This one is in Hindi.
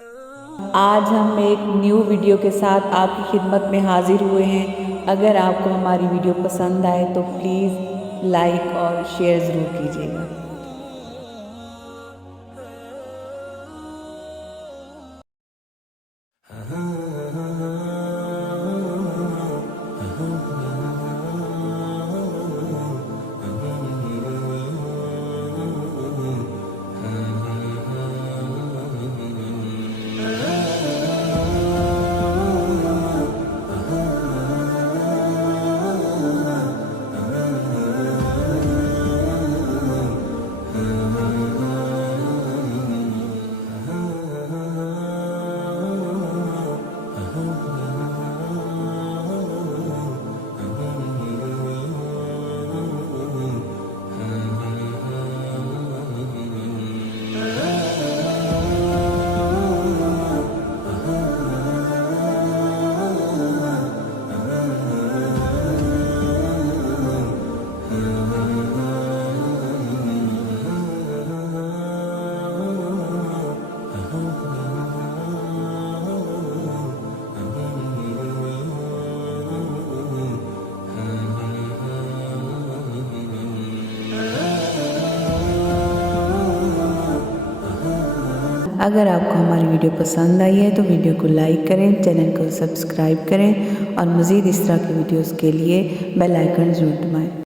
आज हम एक न्यू वीडियो के साथ आपकी खिदमत में हाजिर हुए हैं। अगर आपको हमारी वीडियो पसंद आए तो प्लीज़ लाइक और शेयर ज़रूर कीजिएगा। अगर आपको हमारी वीडियो पसंद आई है तो वीडियो को लाइक करें, चैनल को सब्सक्राइब करें और मज़ीद इस तरह की वीडियोस के लिए बेल आइकन ज़रूर दबाएं।